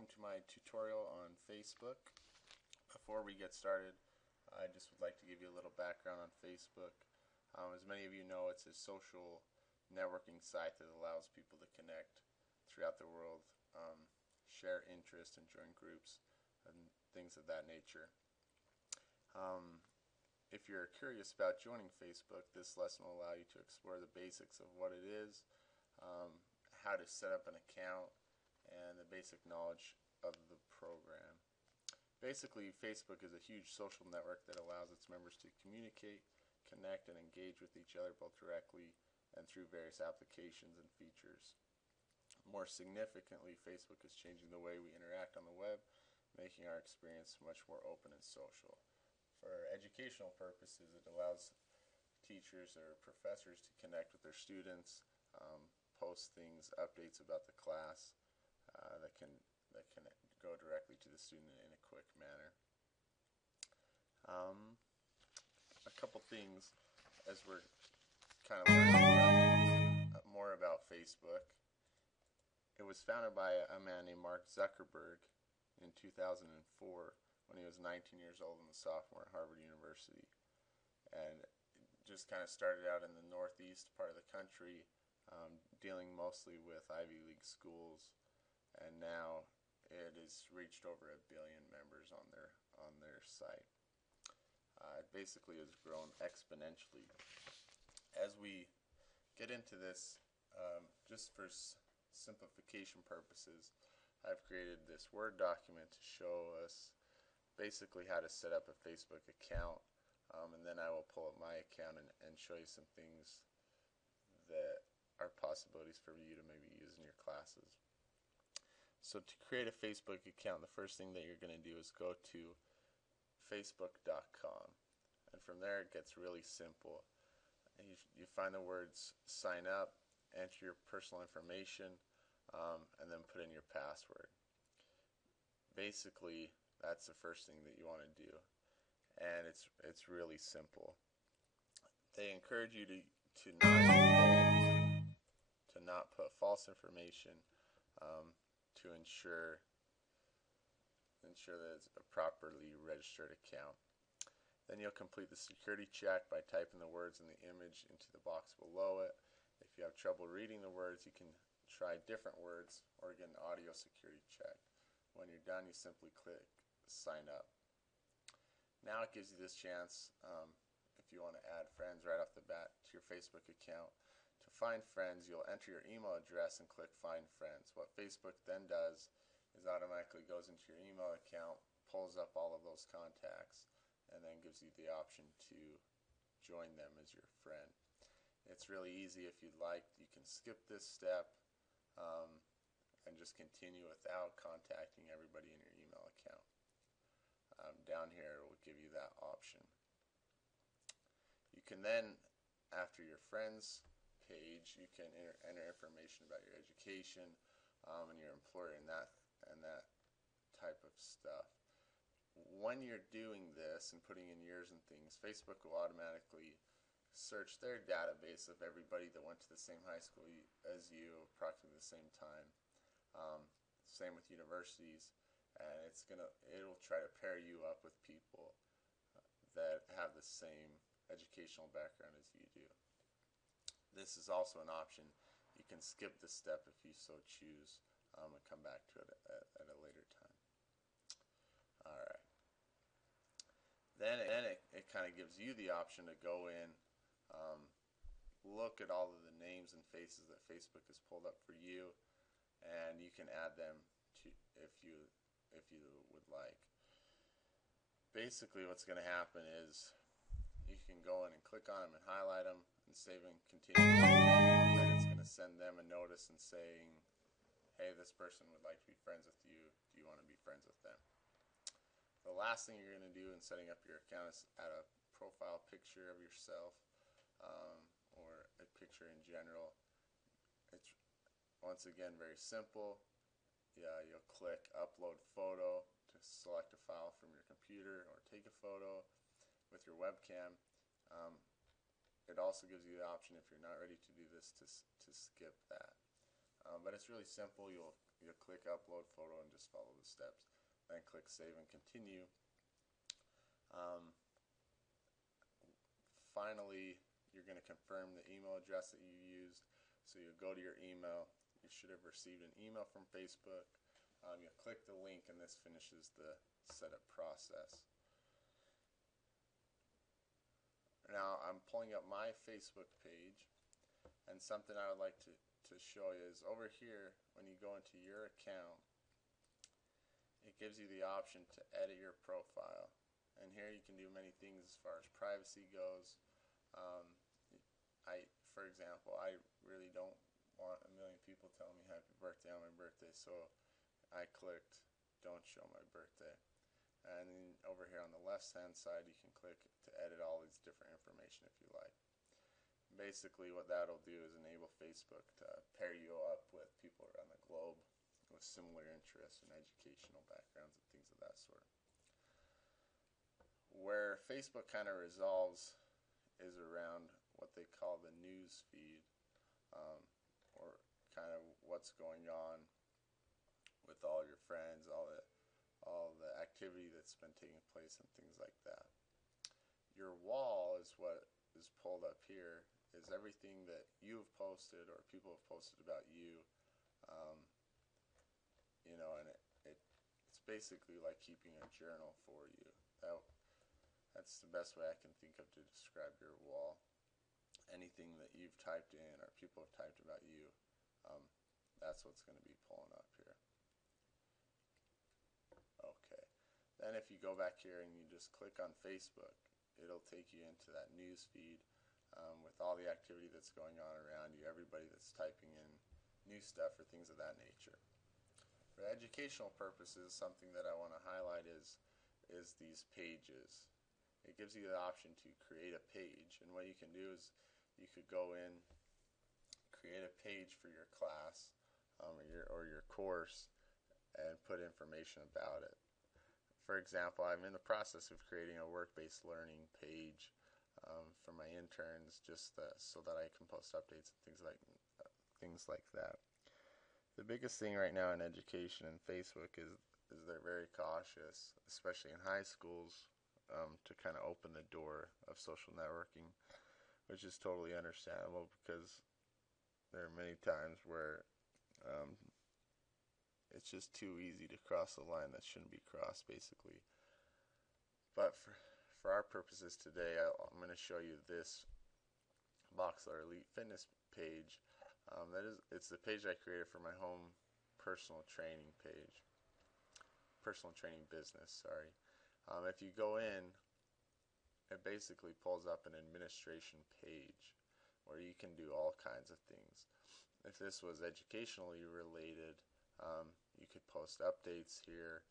welcome to my tutorial on Facebook. Before we get started, I just would like to give you a little background on Facebook. As many of you know, it's a social networking site that allows people to connect throughout the world, share interests and join groups and things of that nature. If you're curious about joining Facebook, this lesson will allow you to explore the basics of what it is, how to set up an account, and the basic knowledge of the program. Basically, Facebook is a huge social network that allows its members to communicate, connect, and engage with each other both directly and through various applications and features. More significantly, Facebook is changing the way we interact on the web, making our experience much more open and social. For educational purposes, it allows teachers or professors to connect with their students, post things, updates about the class that can go directly to the student in a quick manner. A couple things as we're kind of learning more about Facebook. It was founded by a man named Mark Zuckerberg in 2004 when he was 19 years old and a sophomore at Harvard University. And it just kind of started out in the northeast part of the country, dealing mostly with Ivy League schools, and now it has reached over 1 billion members on their site. It basically has grown exponentially. As we get into this, just for simplification purposes, I've created this Word document to show us basically how to set up a Facebook account, and then I will pull up my account and show you some things that are possibilities for you to maybe use in your classes. So to create a Facebook account, the first thing that you're going to do is go to facebook.com, and from there it gets really simple. You find the words sign up, enter your personal information, and then put in your password. Basically, that's the first thing that you want to do, and it's really simple. They encourage you to not put false information, to ensure that it's a properly registered account. Then you'll complete the security check by typing the words in the image into the box below it. If you have trouble reading the words, you can try different words or get an audio security check. When you're done, you simply click sign up. Now it gives you this chance, if you want to add friends right off the bat to your Facebook account. To find friends, you'll enter your email address and click find friends. What Facebook then does is automatically goes into your email account, pulls up all of those contacts, and then gives you the option to join them as your friend. It's really easy. If you'd like, you can skip this step and just continue without contacting everybody in your email account. Down here it will give you that option. You can then, after your friends page, you can enter information about your education and your employer and that type of stuff. When you're doing this and putting in years and things, Facebook will automatically search their database of everybody that went to the same high school as you, approximately the same time. Same with universities, and it'll try to pair you up with people that have the same educational background as you do. This is also an option. You can skip this step if you so choose, and come back to it at a later time. Alright. Then it kind of gives you the option to go in, look at all of the names and faces that Facebook has pulled up for you, and you can add them to if you would like. Basically, what's going to happen is you can go in and click on them and highlight them and save and continue. And it's going to send them a notice and saying, hey, this person would like to be friends with you. Do you want to be friends with them? The last thing you're going to do in setting up your account is add a profile picture of yourself, or a picture in general. It's once again very simple. Yeah, you'll click upload photo to select a file from your computer or take a photo with your webcam. It also gives you the option, if you're not ready to do this, to skip that. But it's really simple. You'll you'll click upload photo and just follow the steps. Then click save and continue. Finally, you're going to confirm the email address that you used. So you'll go to your email. You should have received an email from Facebook. You'll click the link, and this finishes the setup process. Now I'm pulling up my Facebook page, and something I would like to show you is over here when you go into your account, it gives you the option to edit your profile. And here you can do many things as far as privacy goes. For example, I really don't want a million people telling me happy birthday on my birthday, so I clicked don't show my birthday. And then over here on the left hand side you can click to edit all these different information if you like. Basically what that'll do is enable Facebook to pair you up with people around the globe with similar interests and educational backgrounds and things of that sort. Where Facebook kind of resolves is around what they call the news feed, or kind of what's going on with all your friends, all the activity that's been taking place and things like that. Your wall is what is pulled up here, is everything that you have posted or people have posted about you, and it's basically like keeping a journal for you. That's the best way I can think of to describe your wall. Anything that you've typed in or people have typed about you, that's what's going to be pulling up here. Okay. Then if you go back here and you just click on Facebook, it'll take you into that news feed with all the activity that's going on around you, everybody that's typing in new stuff or things of that nature. For educational purposes, something that I want to highlight is these pages. It gives you the option to create a page, and what you can do is you could go in, create a page for your class or your course, and put information about it. For example, I'm in the process of creating a work-based learning page for my interns, just so that I can post updates and things like that. The biggest thing right now in education and Facebook is they're very cautious, especially in high schools, to kind of open the door of social networking, which is totally understandable because there are many times where it's just too easy to cross the line that shouldn't be crossed, basically. But for our purposes today, I'm going to show you this Boxler Elite Fitness page. It's the page I created for my home personal training page, personal training business. Sorry. If you go in, it basically pulls up an administration page where you can do all kinds of things. If this was educationally related, you could post updates here,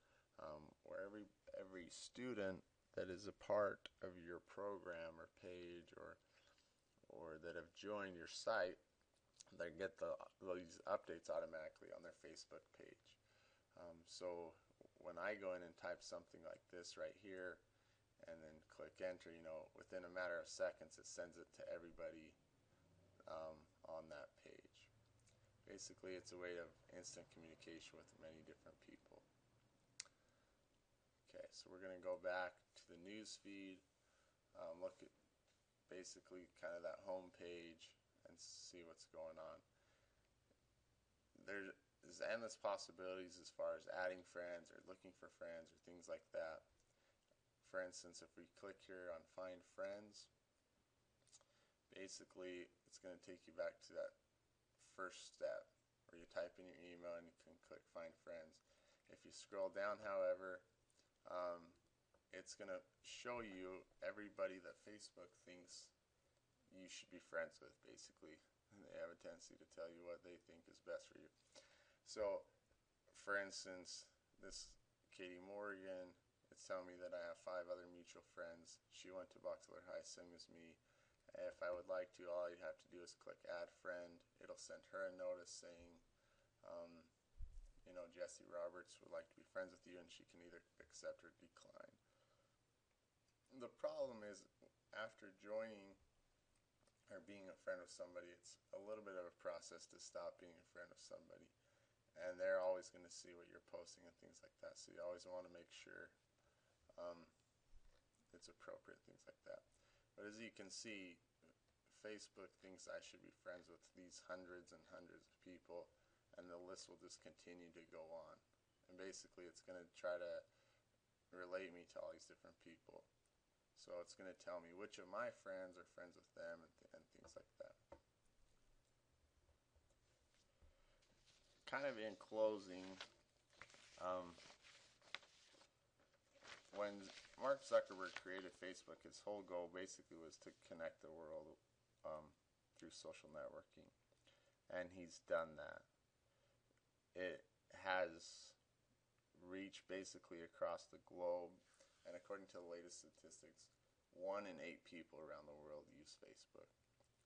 where every student that is a part of your program or page or that have joined your site, they get these updates automatically on their Facebook page. So when I go in and type something like this right here and then click enter, within a matter of seconds it sends it to everybody on that page. Basically, it's a way of instant communication with many different people. Okay, so we're going to go back to the news feed, look at basically kind of that home page and see what's going on. There's endless possibilities as far as adding friends or looking for friends or things like that. For instance, if we click here on find friends, basically it's going to take you back to that first step where you type in your email and you can click find friends. If you scroll down, however, it's going to show you everybody that Facebook thinks you should be friends with, basically. And they have a tendency to tell you what they think is best for you. So, for instance, this Katie Morgan, it's telling me that I have 5 other mutual friends. She went to Boxler High, same as me. If I would like to, all you'd have to do is click add friend. It'll send her a notice saying, Jessie Roberts would like to be friends with you, and she can either accept or decline. The problem is, after joining or being a friend with somebody, it's a little bit of a process to stop being a friend with somebody. and they're always going to see what you're posting and things like that. So you always want to make sure it's appropriate, things like that. But as you can see, Facebook thinks I should be friends with these hundreds and hundreds of people, and the list will just continue to go on. And basically, it's going to try to relate me to all these different people. So it's going to tell me which of my friends are friends with them and things like that. Kind of in closing, when Mark Zuckerberg created Facebook, his whole goal basically was to connect the world through social networking. And he's done that. It has reached basically across the globe, and according to the latest statistics, 1 in 8 people around the world use Facebook,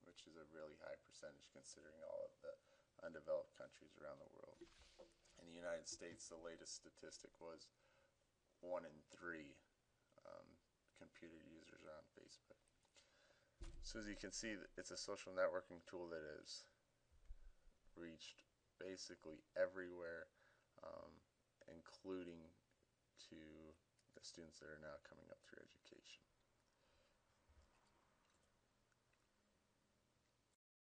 which is a really high percentage considering all of the undeveloped countries around the world. In the United States, the latest statistic was 1 in 3 computer users are on Facebook. So as you can see, it's a social networking tool that has reached basically everywhere, including to the students that are now coming up through education.